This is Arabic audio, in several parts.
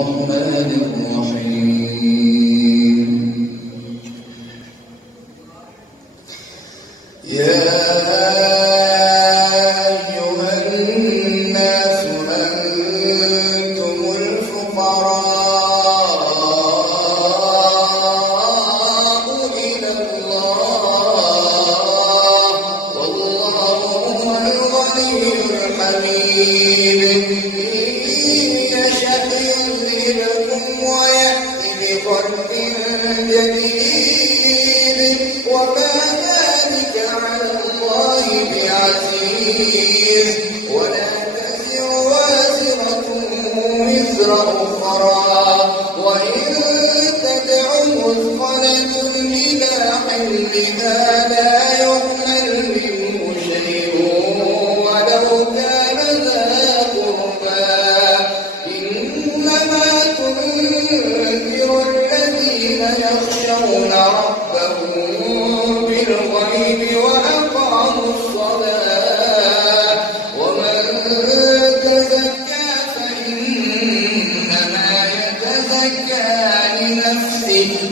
الرحمن الرحيم.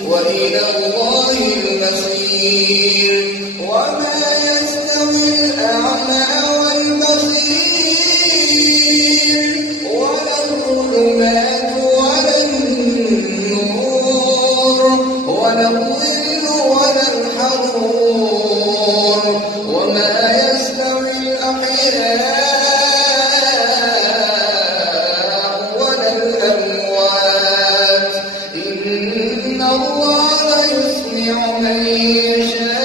وإلى الله المصير. وما يستوي الأعمى والبصير ولا الظلمات ولا النور ولا الظل ولا الحرور. وما يستوي الأحياء ولا الأموات. إن الله يسمع من يشاء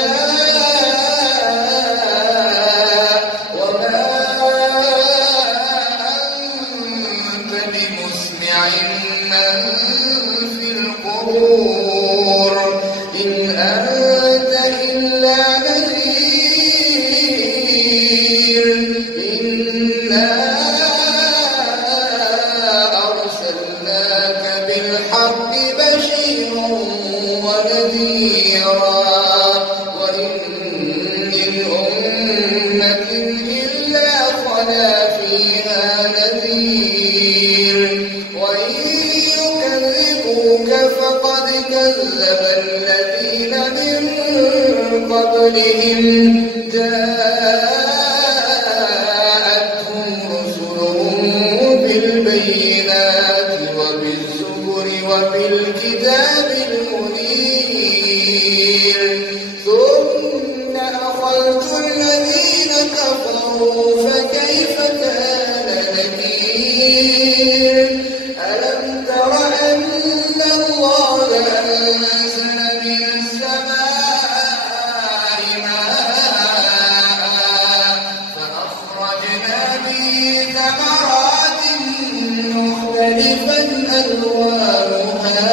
وما أنت بمسمع من في القبور. إن أنت إلا نذير. إنا أرسلناك بالحق بشيرا ونذيرا. وإن من أمة إلا خلا فيها نذير. وإن يكذبوك فقد كذب الذين من قبلهم. جاءتهم رسلهم بالبينات وبالزبر وبالكتاب المنير. ثم أخذت الذين كفروا فكيف كان نكير. ألم تر أن الله أنزل من السماء ماء فأخرجنا به ثمرات مختلفا ألوانها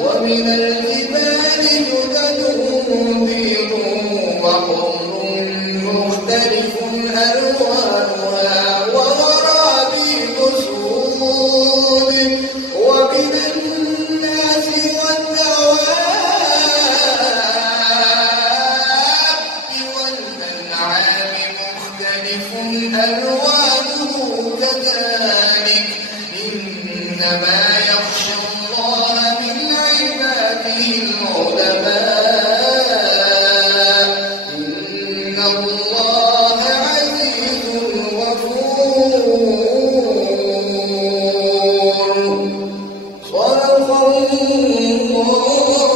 ومن الجبال جدد بيض وحمر مختلف ألوانها وغرابيب سود. ومن الناس والدواب والأنعام مختلف ألوانه كذلك. إنما يخشى الله من عباده العلماء. إن الله عزيز غفور. صدق الله.